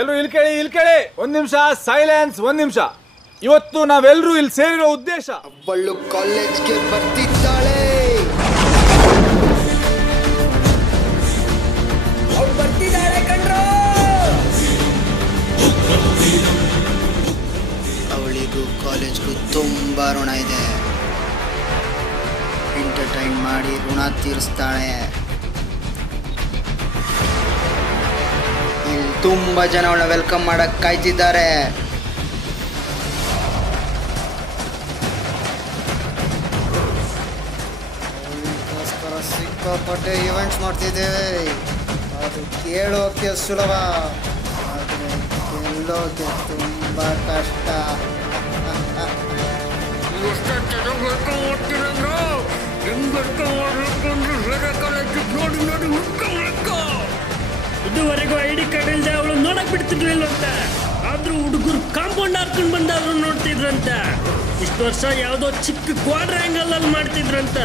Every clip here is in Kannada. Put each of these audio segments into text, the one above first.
ಎಲ್ರು ಇಲ್ಲಿ ಕೇಳಿ ಒಂದ್ ನಿಮಿಷ ಸೈಲೆನ್ಸ್. ಒಂದ್ ನಿಮಿಷ. ಇವತ್ತು ನಾವೆಲ್ಲರೂ ಇಲ್ಲಿ ಸೇರಿರೋ ಉದ್ದೇಶ, ಅವಳು ಕಾಲೇಜ್ಗೆ ಬರ್ತಿದ್ದಾಳೆ. ಅವಳಿಗೂ ಕಾಲೇಜ್ಗೂ ತುಂಬಾ ಋಣ ಇದೆ. ಎಂಟರ್ಟೈನ್ ಮಾಡಿ ಋಣ ತೀರಿಸ್ತಾಳೆ. ಇಲ್ಲಿ ತುಂಬಾ ಜನ ಅವಳನ್ನ ವೆಲ್ಕಮ್ ಮಾಡಕ್ ಕಾಯ್ತಿದ್ದಾರೆ. ಸಿಕ್ಕಾಪಟ್ಟೆ ಇವೆಂಟ್ಸ್ ಮಾಡ್ತಿದ್ದೇವೆ. ಅದು ಕೇಳೋಕೆ ಸುಲಭ, ಆದರೆ ಗೆಲ್ಲೋಕೆ ತುಂಬ ಕಷ್ಟ. ಇದುವರೆಗೂ ಐಡಿ ಕಾರ್ಡ್ ಇಲ್ಲದೆ ಅವಳು ನೋಡಕ್ ಬಿಡ್ತಿರ್ಲಿಲ್ವಂತ. ಆದ್ರೂ ಹುಡುಗರು ಕಾಂಪೌಂಡ್ ಹಾಕೊಂಡು ಬಂದಾದ್ರು ನೋಡ್ತಿದ್ರಂತ. ಇಷ್ಟು ವರ್ಷ ಯಾವುದೋ ಚಿಕ್ಕ ಕ್ವಾಡ್ರ್ಯಾಂಗಲ್ ಅಲ್ಲಿ ಮಾಡ್ತಿದ್ರಂತ.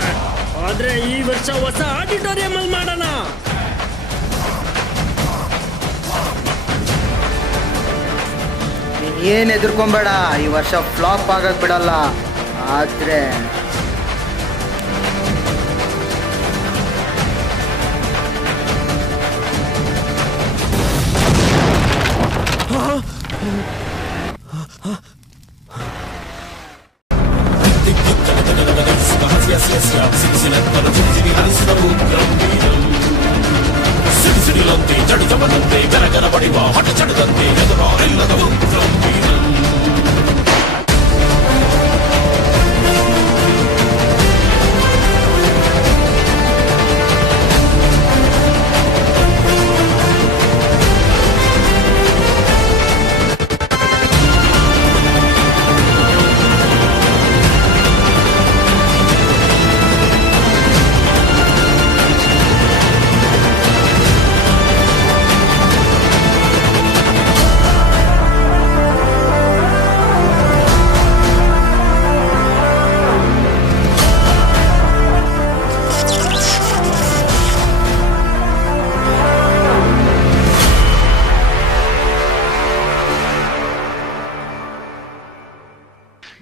ಆದ್ರೆ ಈ ವರ್ಷ ಹೊಸ ಆಡಿಟೋರಿಯಂ ಅಲ್ಲಿ ಮಾಡೋಣ. ಏನ್ ಎದುರ್ಕೊಂಬೇಡ, ಈ ವರ್ಷ ಫ್ಲಾಪ್ ಆಗಕ್ ಬಿಡಲ್ಲ. ಆದ್ರೆ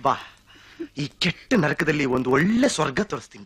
ಬಾ, ಈ ಕೆಟ್ಟ ನರಕದಲ್ಲಿ ಒಂದು ಒಳ್ಳೆ ಸ್ವರ್ಗ ತೋರಿಸ್ತೀನಿ.